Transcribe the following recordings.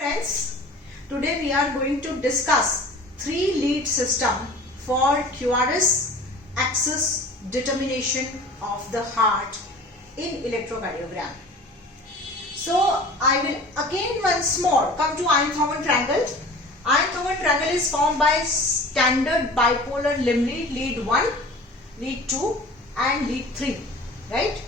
Friends, today we are going to discuss 3-lead system for QRS axis determination of the heart in electrocardiogram. So I will again once more come to iron-Thorman triangle. Iron-Thorman triangle is formed by standard bipolar limb lead 1, lead 2 and lead 3, right?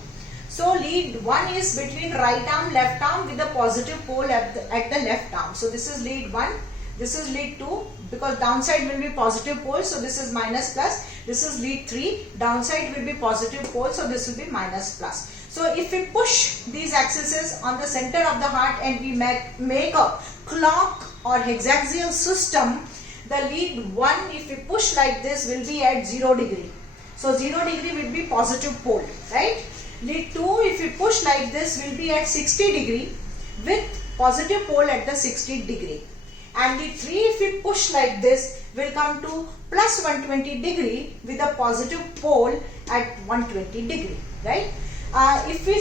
So lead 1 is between right arm, left arm with the positive pole at the left arm. So this is lead 1, this is lead 2 because downside will be positive pole, so this is minus plus. This is lead 3, downside will be positive pole, so this will be minus plus. So if we push these axes on the center of the heart and we make a clock or hexaxial system, the lead 1 if we push like this will be at 0 degree. So 0 degree will be positive pole, right? Lead 2 if we push like this will be at 60 degree with positive pole at the 60 degree. And lead 3 if we push like this will come to plus 120 degree with a positive pole at 120 degree, right? If we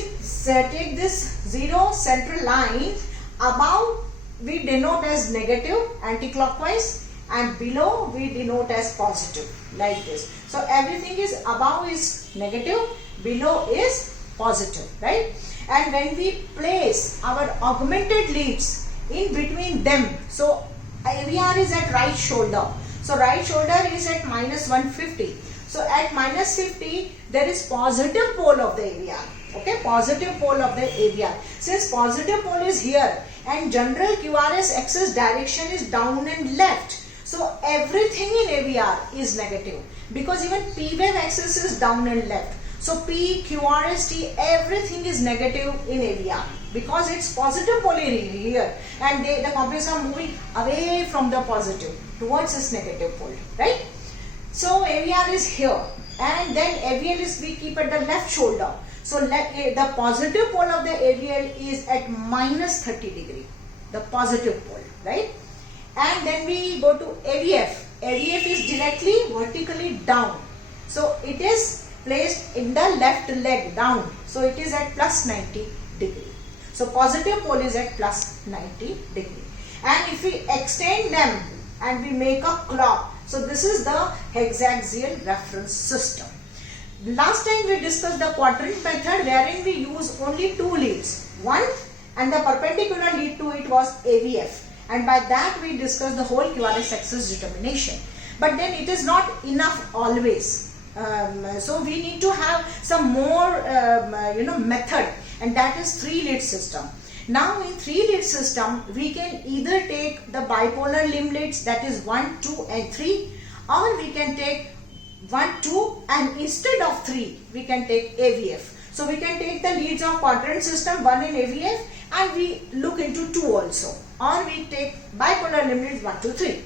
take this 0 central line, above we denote as negative anti-clockwise and below we denote as positive like this. So everything is above is negative, below is positive, right? And when we place our augmented leads in between them, so AVR is at right shoulder, so right shoulder is at minus 150. So at minus 50 there is positive pole of the AVR, okay, positive pole of the AVR. Since positive pole is here and general QRS axis direction is down and left, so everything in AVR is negative because even P wave axis is down and left. So P, QRS, T, everything is negative in AVR because it's positive polarity here and the components are moving away from the positive towards this negative pole, right? So AVR is here and then AVL is we keep at the left shoulder. So the positive pole of the AVL is at minus 30 degree, the positive pole, right? And then we go to AVF. AVF is directly vertically down. So it is placed in the left leg down. So it is at plus 90 degree. So positive pole is at plus 90 degree. And if we extend them and we make a clock, so this is the hexaxial reference system. Last time we discussed the quadrant method wherein we use only 2 leads. One and the perpendicular lead to it was AVF. And by that we discussed the whole QRS axis determination. But then it is not enough always. So we need to have some more method, and that is 3-lead system. Now in 3-lead system we can either take the bipolar limb leads, that is 1, 2 and 3, or we can take 1, 2 and instead of 3 we can take AVF. So we can take the leads of quadrant system 1 in AVF and we look into 2 also, or we take bipolar limb leads 1, 2, 3.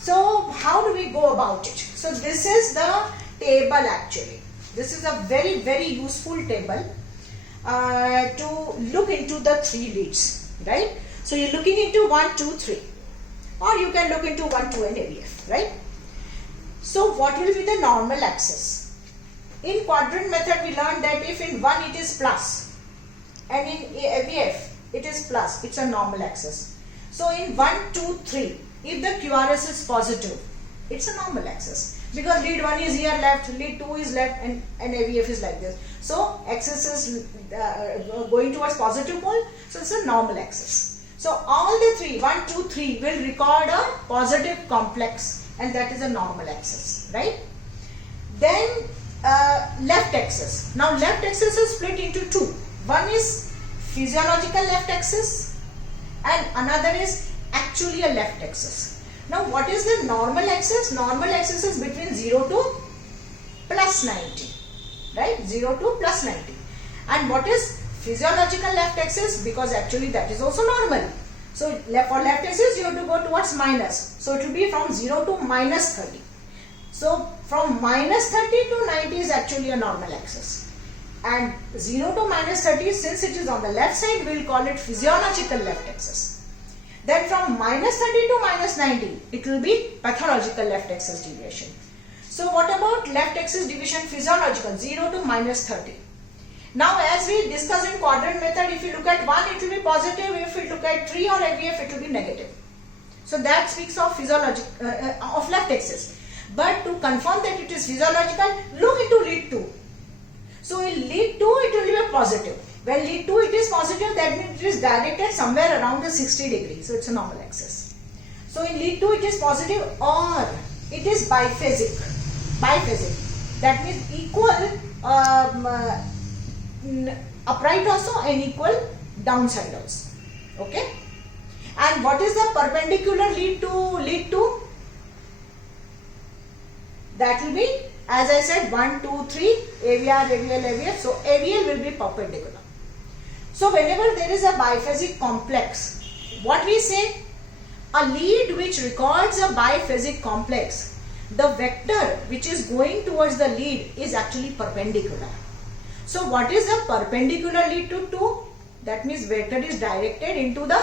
So how do we go about it? So this is the table actually. This is a very, very useful table to look into the 3 leads, right? So you're looking into 1, 2, 3, or you can look into 1, 2 and AVF, right? So what will be the normal axis? In quadrant method we learned that if in 1 it is plus and in AVF it is plus, it's a normal axis. So in 1, 2, 3, if the QRS is positive, it's a normal axis. Because lead 1 is here left, lead 2 is left and AVF is like this. So axis is going towards positive pole, so it's a normal axis. So all the 3, 1, 2, 3 will record a positive complex and that is a normal axis, right? Then left axis. Now left axis is split into 2. One is physiological left axis and another is actually a left axis. Now what is the normal axis? Normal axis is between 0 to plus 90, right? 0 to plus 90. And what is physiological left axis? Because actually that is also normal. So for left axis you have to go towards minus. So it will be from 0 to minus 30. So from minus 30 to 90 is actually a normal axis. And 0 to minus 30, since it is on the left side, we will call it physiological left axis. Then from minus 30 to minus 90, it will be pathological left axis deviation. So what about left axis deviation physiological, 0 to minus 30? Now as we discussed in quadrant method, if you look at 1 it will be positive, if you look at 3 or AVF it will be negative. So that speaks of physiological of left axis. But to confirm that it is physiological, look into lead 2. So in lead 2 it will be positive. When lead 2 it is positive, that means it is directed somewhere around the 60 degrees. So it's a normal axis. So in lead 2 it is positive, or it is biphasic. Biphasic. That means equal upright also and equal downside also. Okay. And what is the perpendicular lead to lead 2? That will be, as I said, 1, 2, 3, AVR, AVL, AVF. So AVL will be perpendicular. So whenever there is a biphasic complex, what we say? A lead which records a biphasic complex, the vector which is going towards the lead is actually perpendicular. So what is the perpendicular lead to 2? That means vector is directed into the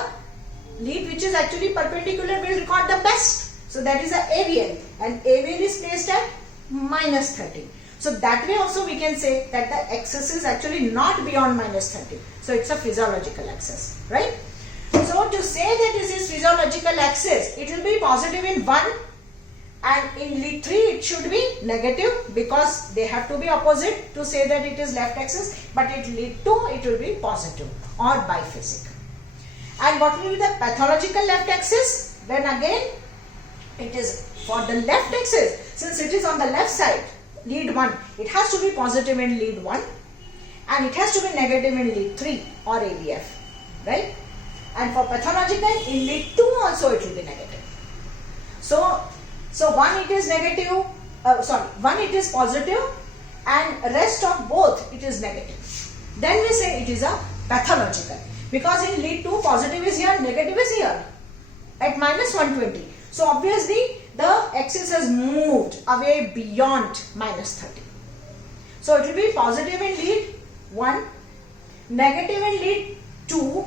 lead which is actually perpendicular, will record the best. So that is the AVL, and AVL is placed at minus 30. So that way also we can say that the axis is actually not beyond minus 30. So it's a physiological axis, right? So to say that this is physiological axis, it will be positive in 1, and in lead 3 it should be negative, because they have to be opposite to say that it is left axis, but in lead 2 it will be positive or biphasic. And what will be the pathological left axis? When again it is for the left axis, since it is on the left side, lead 1, it has to be positive in lead 1 and it has to be negative in lead 3 or AVF, right? And for pathological, in lead 2 also it will be negative. So 1 it is negative, 1 it is positive, and rest of both it is negative. Then we say it is a pathological, because in lead 2 positive is here, negative is here at minus 120. So obviously the axis has moved away beyond minus 30. So it will be positive in lead 1, negative in lead 2,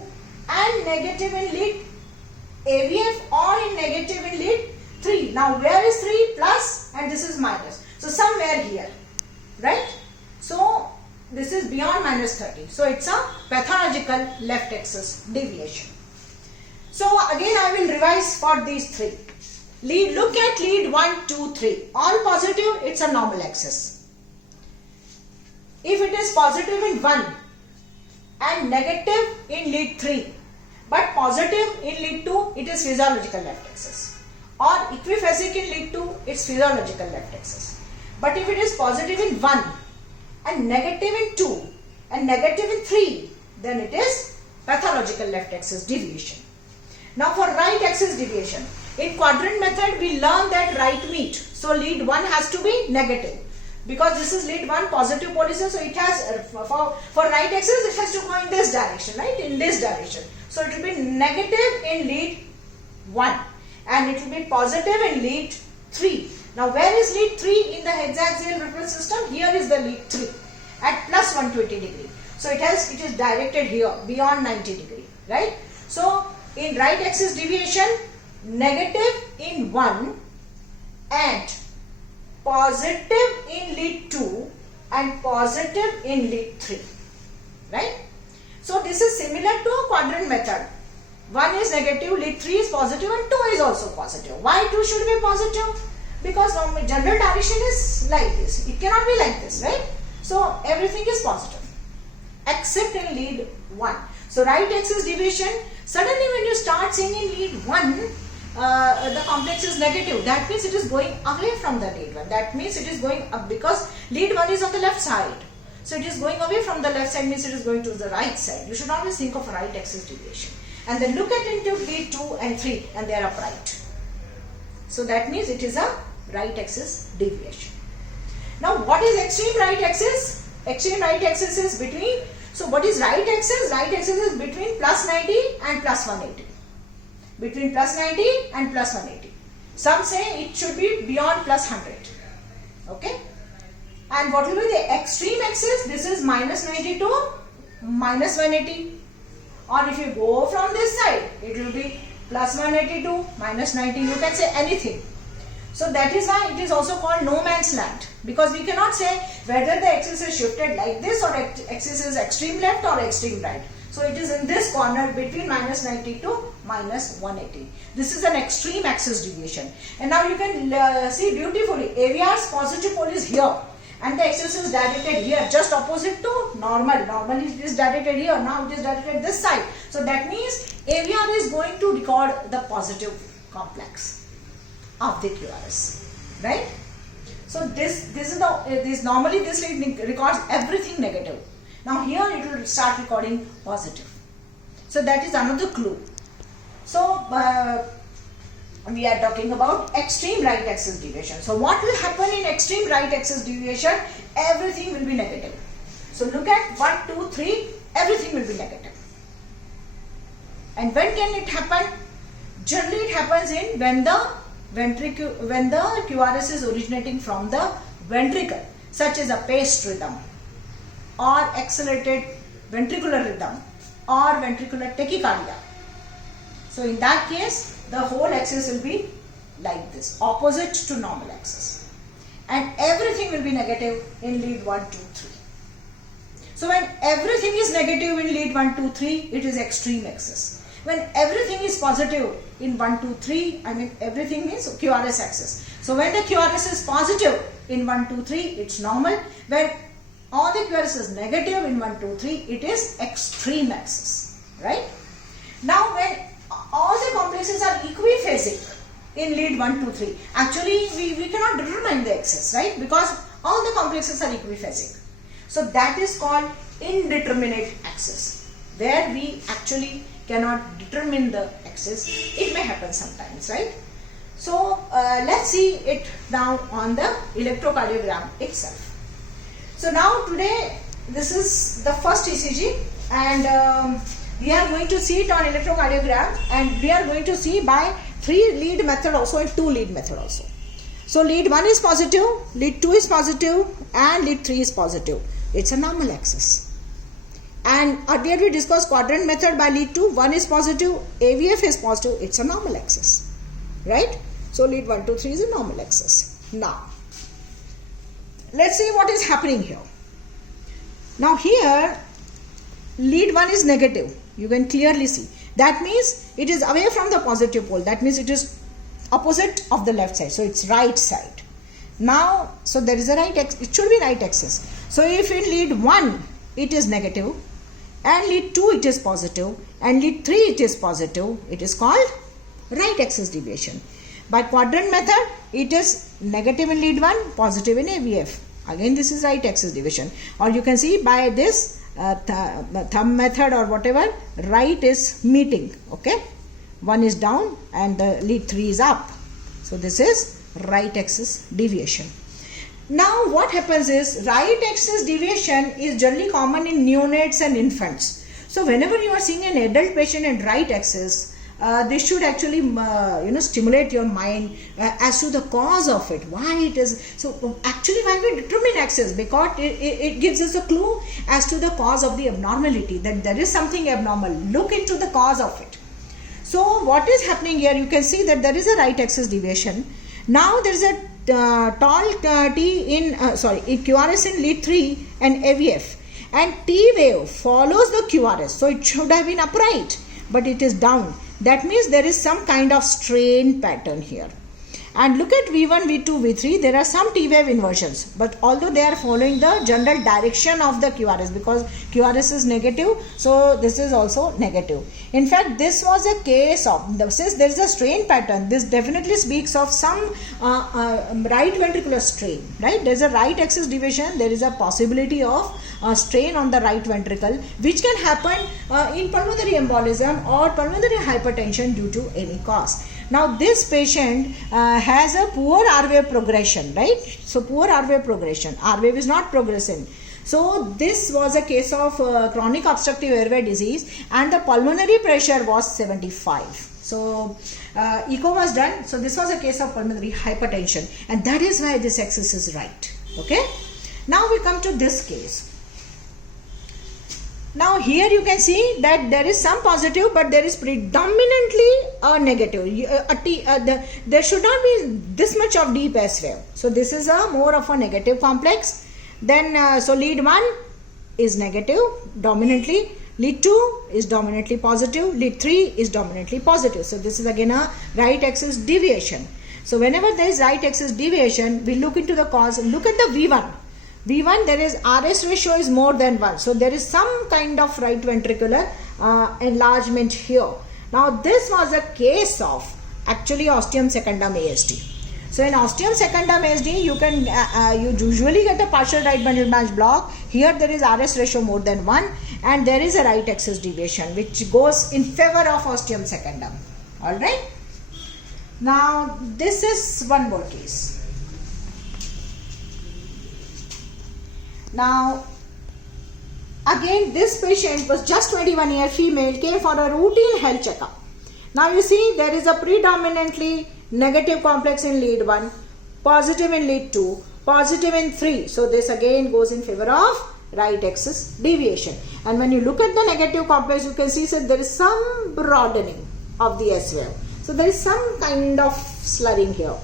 and negative in lead AVF, or in negative in lead 3. Now where is 3? Plus, and this is minus. So somewhere here, right? So this is beyond minus 30. So it's a pathological left axis deviation. So again I will revise for these 3. Look at lead 1, 2, 3. All positive, it's a normal axis. If it is positive in 1 and negative in lead 3, but positive in lead 2, it is physiological left axis. Or equiphasic in lead 2, it's physiological left axis. But if it is positive in 1 and negative in 2 and negative in 3, then it is pathological left axis deviation. Now for right axis deviation, in quadrant method we learn that right meet. So lead 1 has to be negative, because this is lead 1 positive position, so it has for right axis it has to go in this direction, right? In this direction. So it will be negative in lead 1 and it will be positive in lead 3. Now where is lead 3 in the hexaxial reference system? Here is the lead 3 at plus 120 degree. So it is directed here beyond 90 degree, right? So in right axis deviation, negative in 1 and positive in lead 2 and positive in lead 3, right? So this is similar to quadrant method. 1 is negative, lead 3 is positive, and 2 is also positive. Why 2 should be positive? Because general direction is like this. It cannot be like this, right? So everything is positive except in lead 1. So right axis deviation, suddenly when you start seeing in lead 1, the complex is negative. That means it is going away from the lead 1. That means it is going up, because lead 1 is on the left side. So it is going away from the left side, means it is going to the right side. You should always think of right axis deviation. And then look at into lead 2 and 3 and they are upright. So that means it is a right axis deviation. Now what is extreme right axis? Extreme right axis is between, so what is right axis? Right axis is between plus 90 and plus 180. Between plus 90 and plus 180. Some say it should be beyond plus 100. Okay. And what will be the extreme axis? This is minus 90 to minus 180. Or if you go from this side, it will be plus 180 to minus 90. You can say anything. So that is why it is also called no man's land, because we cannot say whether the axis is shifted like this or axis is extreme left or extreme right. So it is in this corner between minus 90 to minus 180. This is an extreme axis deviation. And now you can see beautifully, AVR's positive pole is here and the axis is directed here, just opposite to normal. Normally it is directed here, now it is directed this side. So that means AVR is going to record the positive complex of the QRS, right? So normally this lead records everything negative. Now here it will start recording positive. So that is another clue. So we are talking about extreme right axis deviation. So what will happen in extreme right axis deviation? Everything will be negative. So look at 1, 2, 3, everything will be negative. And when can it happen? Generally it happens in when the QRS is originating from the ventricle, such as a paced rhythm or accelerated ventricular rhythm or ventricular tachycardia. So in that case, the whole axis will be like this, opposite to normal axis. And everything will be negative in lead 1, 2, 3. So when everything is negative in lead 1, 2, 3, it is extreme axis. When everything is positive in 1, 2, 3, I mean everything is QRS axis. So when the QRS is positive in 1, 2, 3, it's normal. When all the QRS is negative in 1, 2, 3, it is extreme axis, right? Now when all the complexes are equiphasic in lead 1, 2, 3, actually we cannot determine the axis, right? Because all the complexes are equiphasic. So that is called indeterminate axis, where we actually cannot determine the axis. It may happen sometimes, right? So let's see it now on the electrocardiogram itself. So now today this is the first ECG, and we are going to see it on electrocardiogram, and we are going to see by 3 lead method also and 2 lead method also. So lead 1 is positive, lead 2 is positive, and lead 3 is positive. It's a normal axis. And earlier we discussed quadrant method by lead 2, 1 is positive, AVF is positive, it's a normal axis, right? So lead 1, 2, 3 is a normal axis. Now, let's see what is happening here. Now here, lead 1 is negative, you can clearly see. That means it is away from the positive pole, that means it is opposite of the left side, so it's right side. Now, so there is a right axis, it should be right axis. So if in lead 1 it is negative, and lead 2 it is positive, and lead 3 it is positive, it is called right axis deviation. By quadrant method, it is negative in lead 1, positive in AVF. Again, this is right axis deviation. Or you can see by this thumb method or whatever, right is meeting, okay? 1 is down and the lead 3 is up. So this is right axis deviation. Now what happens is, right axis deviation is generally common in neonates and infants. So whenever you are seeing an adult patient in right axis, this should actually stimulate your mind as to the cause of it, why it is. So actually why we determine axis, because it gives us a clue as to the cause of the abnormality, that there is something abnormal. Look into the cause of it. So what is happening here, you can see that there is a right axis deviation. Now there is a tall T in QRS in lead 3 and AVF, and T wave follows the QRS, so it should have been upright, but it is down. That means there is some kind of strain pattern here. And look at V1, V2, V3, there are some T wave inversions, but although they are following the general direction of the QRS, because QRS is negative, so this is also negative. In fact, this was a case of, since there is a strain pattern, this definitely speaks of some right ventricular strain, right? There is a right axis deviation, there is a possibility of strain on the right ventricle, which can happen in pulmonary embolism or pulmonary hypertension due to any cause. Now this patient has a poor R wave progression, right? So poor R wave progression, R wave is not progressing. So this was a case of chronic obstructive airway disease, and the pulmonary pressure was 75. So echo was done. So this was a case of pulmonary hypertension, and that is why this axis is right. Okay. Now we come to this case. Now here you can see that there is some positive, but there is predominantly a negative. There should not be this much of deep S wave. So this is a more of a negative complex. Then so lead 1 is negative dominantly, lead 2 is dominantly positive, lead 3 is dominantly positive. So this is again a right axis deviation. So whenever there is right axis deviation, we look into the cause. Look at the V1. V1, there is RS ratio is more than 1. So there is some kind of right ventricular enlargement here. Now this was a case of actually ostium secundum ASD. So in ostium secundum ASD, you can you usually get a partial right bundle branch block. Here there is RS ratio more than 1 and there is a right axis deviation which goes in favor of ostium secundum. Alright. Now this is one more case. Now again this patient was just 21-year female, came for a routine health checkup. Now you see there is a predominantly negative complex in lead 1, positive in lead 2, positive in 3. So this again goes in favor of right axis deviation. And when you look at the negative complex, you can see that there is some broadening of the S wave. So there is some kind of slurring here.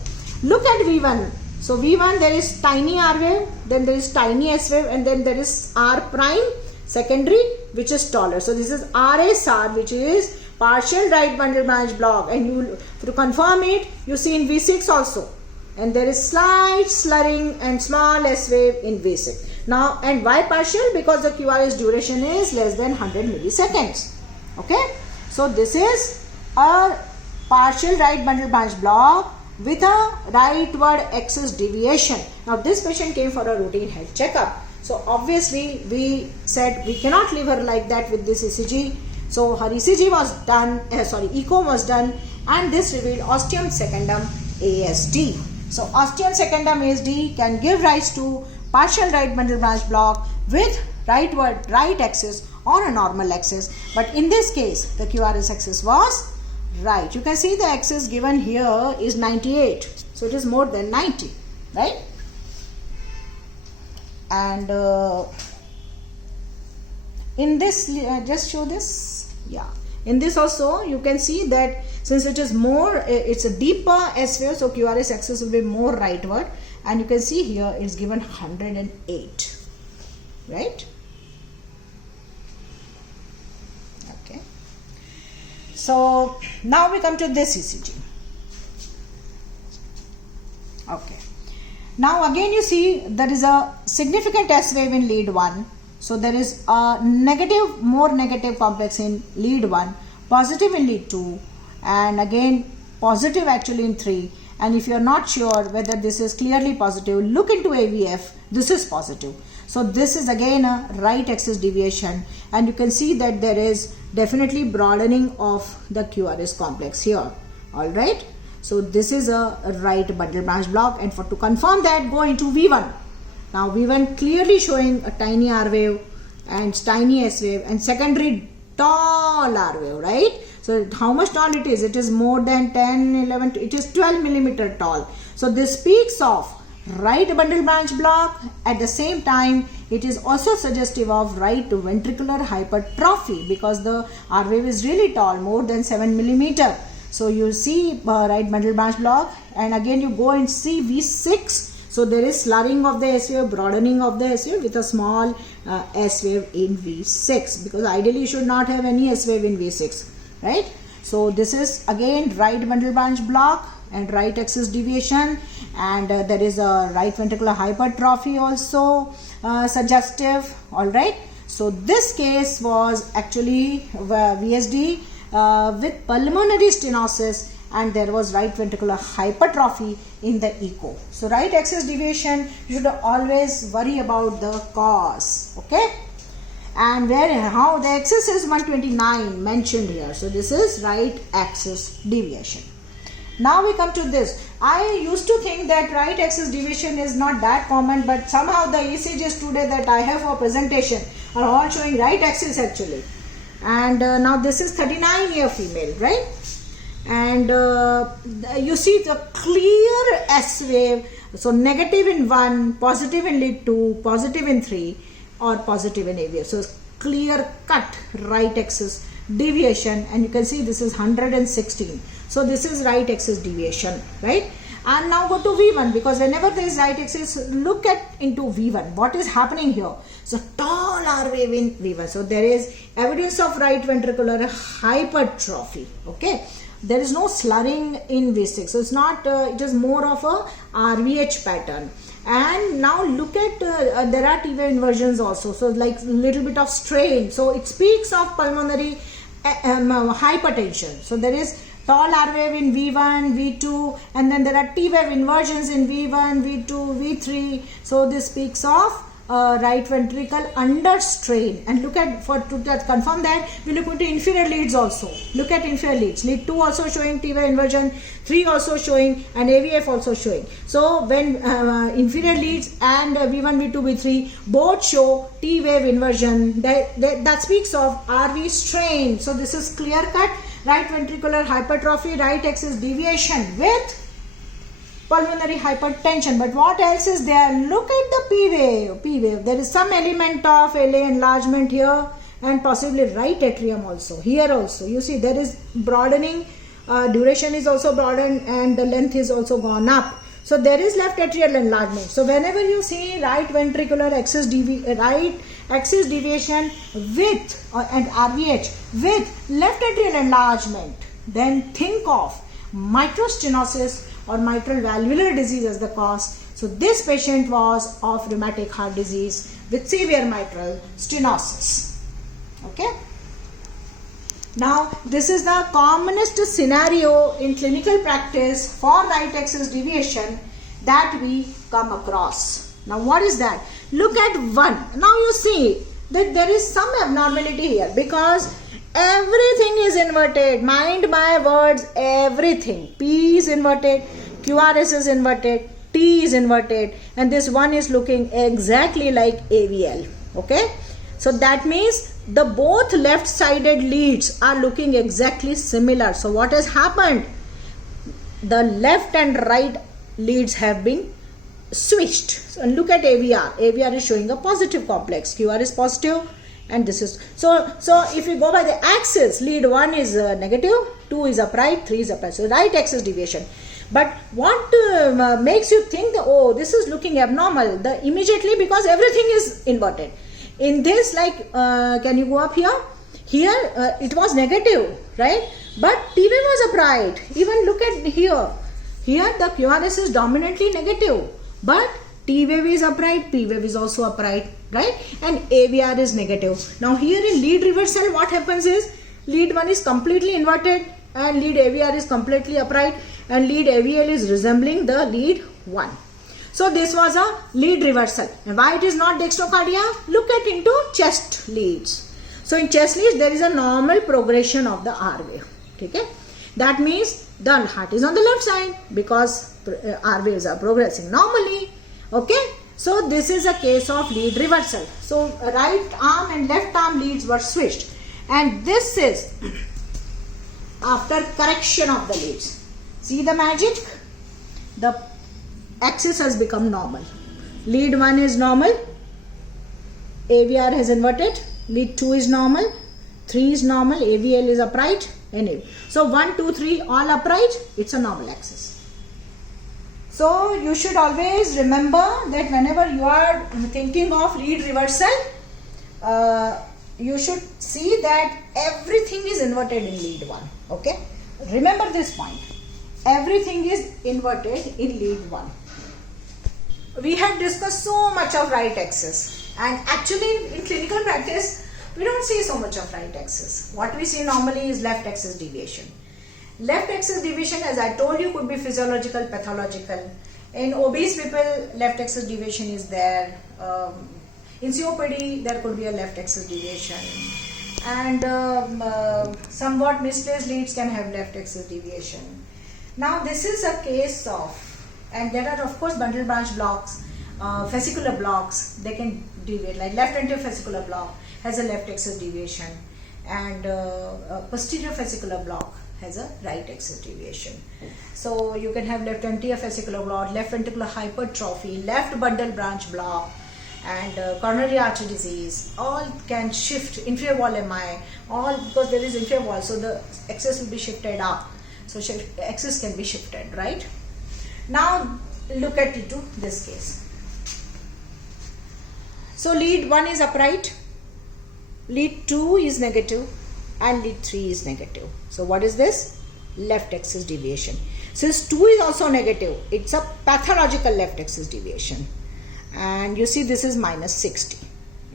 Look at V1. So V1, there is tiny R wave, then there is tiny S wave, and then there is R prime secondary, which is taller. So this is RSR, which is partial right bundle branch block, and you to confirm it, you see in V6 also, and there is slight slurring and small S wave in V6. Now, and why partial? Because the QRS duration is less than 100 milliseconds. Okay, so this is a partial right bundle branch block with a rightward axis deviation. Now this patient came for a routine health checkup. So obviously we said we cannot leave her like that with this ECG. So her ECG was done, echo was done, and this revealed ostium secundum ASD. So ostium secundum ASD can give rise to partial right bundle branch block with rightward right axis or a normal axis. But in this case, the QRS axis was right. You can see the axis given here is 98. So it is more than 90, right? And in this, just show this. Yeah. In this also, you can see that since it is more, it's a deeper S wave, so QRS axis will be more rightward. And you can see here it's given 108, right? Okay. So now we come to this ECG. Okay. Now again you see there is a significant S wave in lead 1. So there is a negative, more negative complex in lead 1, positive in lead 2, and again positive actually in 3. And if you are not sure whether this is clearly positive, look into AVF. This is positive. So this is again a right axis deviation, and you can see that there is definitely broadening of the QRS complex here. All right. So this is a right bundle branch block, and to confirm that, go into V1. Now V1 clearly showing a tiny R wave and tiny S wave and secondary tall R wave, right? So how much tall it is? It is more than 10, 11, it is 12 millimeter tall. So this speaks of right bundle branch block. At the same time, it is also suggestive of right ventricular hypertrophy because the R wave is really tall, more than 7 millimeter. So you see right bundle branch block, and again you go and see V6. So there is slurring of the S wave, broadening of the S wave with a small S wave in V6, because ideally you should not have any S wave in V6, right? So this is again right bundle branch block and right axis deviation, and there is a right ventricular hypertrophy also suggestive. All right. So this case was actually VSD with pulmonary stenosis, and there was right ventricular hypertrophy in the echo. So right axis deviation, you should always worry about the cause. Okay. And how the axis is 129 mentioned here. So this is right axis deviation. Now we come to this. I used to think that right axis deviation is not that common, but somehow the ECGs today that I have for presentation are all showing right axis actually. And now this is 39-year female, right? And you see the clear S wave. So negative in 1, positive in lead 2, positive in 3, or positive in AVF. So clear cut right axis deviation, and you can see this is 116. So this is right axis deviation, right? And now go to V1, because whenever there is right axis, look at into V1. What is happening here? So tall R wave in V1. So there is evidence of right ventricular hypertrophy. Okay, there is no slurring in V6. So it's not. It is more of a RVH pattern. And now look at there are T wave inversions also. So like little bit of strain. So it speaks of pulmonary hypertension. So there is tall R wave in V1, V2, and then there are T wave inversions in V1, V2, V3. So this speaks of right ventricle under strain. And look at, to confirm that, we look into inferior leads also. Look at inferior leads. Lead 2 also showing T wave inversion, 3 also showing, and AVF also showing. So when inferior leads and V1, V2, V3 both show T wave inversion, that speaks of RV strain. So this is clear cut right ventricular hypertrophy, right axis deviation with pulmonary hypertension. But what else is there? Look at the P wave. There is some element of LA enlargement here, and possibly right atrium also. Here also, you see there is broadening. Duration is also broadened, and the length is also gone up. So there is left atrial enlargement. So whenever you see right ventricular axis right axis deviation with and RVH with left atrial enlargement, then think of mitral stenosis or mitral valvular disease as the cause. So this patient was of rheumatic heart disease with severe mitral stenosis. Okay. Now this is the commonest scenario in clinical practice for right axis deviation that we come across. Now what is that? Look at 1. Now you see that there is some abnormality here, because everything is inverted. Mind my words, everything. P is inverted, QRS is inverted, T is inverted, and this one is looking exactly like AVL. Okay, so that means the both left sided leads are looking exactly similar. So what has happened? The left and right leads have been switched. So look at AVR. AVR is showing a positive complex. QR is positive, and this is so if you go by the axis, lead 1 is negative, 2 is upright, 3 is upright. So right axis deviation. But what makes you think that, oh, this is looking abnormal? Immediately, because everything is inverted. In this, like, can you go up here? Here it was negative, right? But T wave was upright. Even look at here. Here the QRS is dominantly negative, but T wave is upright, P wave is also upright, right? And AVR is negative. Now here in lead reversal, what happens is lead 1 is completely inverted and lead AVR is completely upright, and lead AVL is resembling the lead 1. So this was a lead reversal. And why it is not dextrocardia? Look at into chest leads. So in chest leads there is a normal progression of the R wave. Okay? That means the heart is on the left side because R waves are progressing normally. Okay? So this is a case of lead reversal. So right arm and left arm leads were switched. And this is after correction of the leads. See the magic? The axis has become normal. Lead 1 is normal. AVR has inverted. Lead 2 is normal. 3 is normal. AVL is upright. And so 1, 2, 3 all upright. It's a normal axis. So you should always remember that whenever you are thinking of lead reversal, you should see that everything is inverted in lead 1. Okay? Remember this point. Everything is inverted in lead 1. We have discussed so much of right axis, and actually in clinical practice we don't see so much of right axis. What we see normally is left axis deviation. Left axis deviation, as I told you, could be physiological, pathological. In obese people, left axis deviation is there. In COPD, there could be a left axis deviation. And somewhat misplaced leads can have left axis deviation. Now this is a case of, and there are of course bundle branch blocks, fascicular blocks, they can deviate, like left anterior fascicular block has a left axis deviation, and posterior fascicular block has a right axis deviation. So you can have left anterior fascicular block, left ventricular hypertrophy, left bundle branch block, and coronary artery disease, all can shift. Inferior wall MI, all because there is inferior wall, so the axis will be shifted up. So axis can be shifted, right? Now look at it to this case. So lead 1 is upright, lead 2 is negative, and lead 3 is negative. So what is this? Left axis deviation. Since 2 is also negative, it's a pathological left axis deviation. And you see this is minus 60,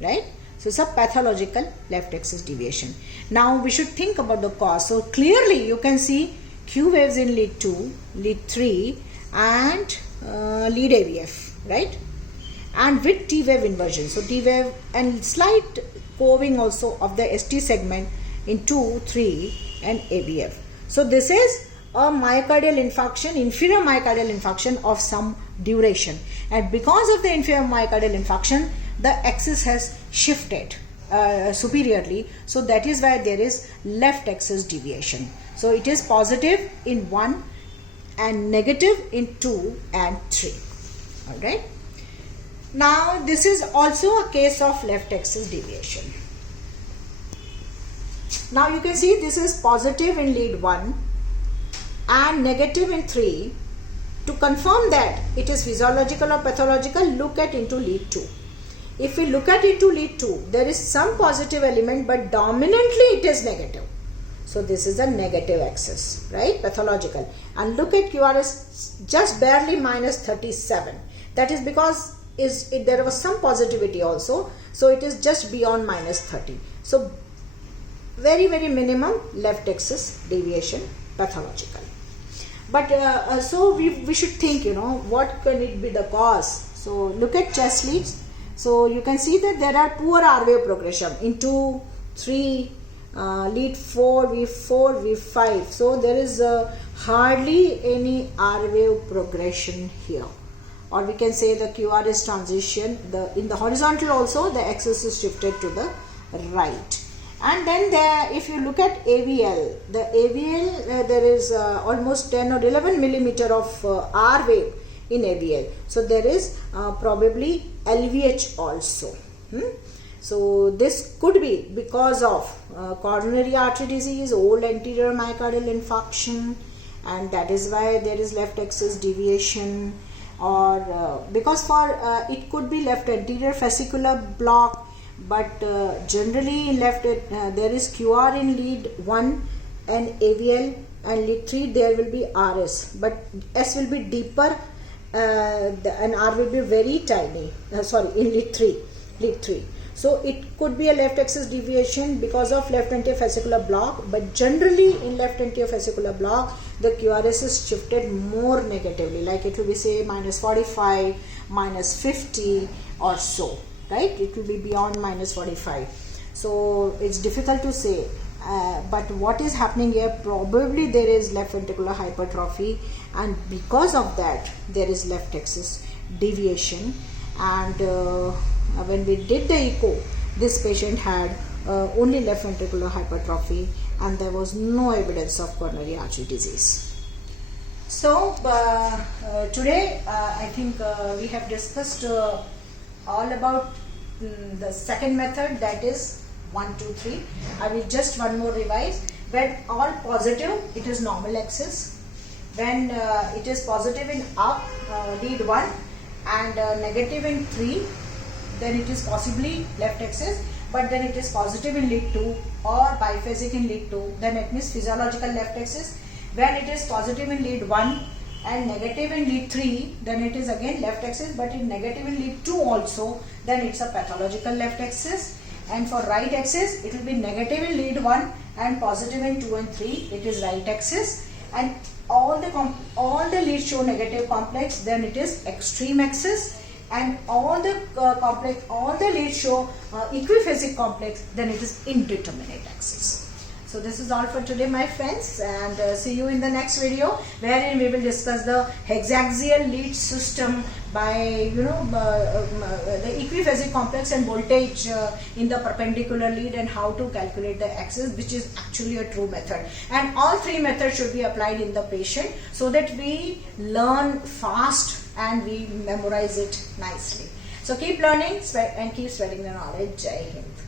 right? So it's a pathological left axis deviation. Now we should think about the cause. So clearly you can see Q waves in lead 2, lead 3 and lead AVF, right? And with T wave inversion. So T wave and slight curving also of the ST segment in 2, 3 and AVF. So this is a myocardial infarction, inferior myocardial infarction of some duration, and because of the inferior myocardial infarction, the axis has shifted superiorly. So that is why there is left axis deviation. So it is positive in 1 and negative in 2 and 3. All right. Now this is also a case of left axis deviation. Now you can see this is positive in lead 1 and negative in 3. To confirm that it is physiological or pathological, look at into lead 2. If we look at into lead 2, there is some positive element, but dominantly it is negative. So this is a negative axis, right? Pathological. And look at QRS, just barely minus 37. That is because there was some positivity also. So it is just beyond minus 30. So very, very minimum left axis deviation, pathological. But so we should think, what can it be the cause? So look at chest leads. So you can see that there are poor R wave progression in 2, 3, lead 4, V4, V5. So there is hardly any R wave progression here. Or we can say the QRS transition. In the horizontal also the axis is shifted to the right. And then if you look at AVL, the AVL there is almost 10 or 11 millimeter of R wave in AVL. So there is probably LVH also. So this could be because of coronary artery disease, old anterior myocardial infarction, and that is why there is left axis deviation. Or because it could be left anterior fascicular block. But generally in left there is QR in lead 1 and AVL, and lead 3 there will be RS, but S will be deeper and R will be very tiny, in lead 3. So it could be a left axis deviation because of left anterior fascicular block, but generally in left anterior fascicular block the QRS is shifted more negatively, like it will be say minus 45, minus 50 or so. Right, it will be beyond minus 45. So it's difficult to say, but what is happening here, probably there is left ventricular hypertrophy, and because of that there is left axis deviation. And when we did the echo, this patient had only left ventricular hypertrophy, and there was no evidence of coronary artery disease. So today I think we have discussed all about the second method, that is 1, 2, 3. I will just one more revise. When all positive, it is normal axis. When it is positive in up, lead 1, and negative in 3, then it is possibly left axis. But then it is positive in lead 2 or biphasic in lead 2, then it means physiological left axis. When it is positive in lead 1 and negative in lead 3, then it is again left axis, but in negative in lead 2 also, then it's a pathological left axis. And for right axis, it will be negative in lead 1 and positive in 2 and 3, it is right axis. And all the leads show negative complex, then it is extreme axis. And all the leads show equiphasic complex, then it is indeterminate axis. So this is all for today, my friends, and see you in the next video, wherein we will discuss the hexaxial lead system by the equiphasic complex and voltage in the perpendicular lead, and how to calculate the axis, which is actually a true method. And all three methods should be applied in the patient so that we learn fast and we memorize it nicely. So keep learning and keep spreading the knowledge. Jai Hind.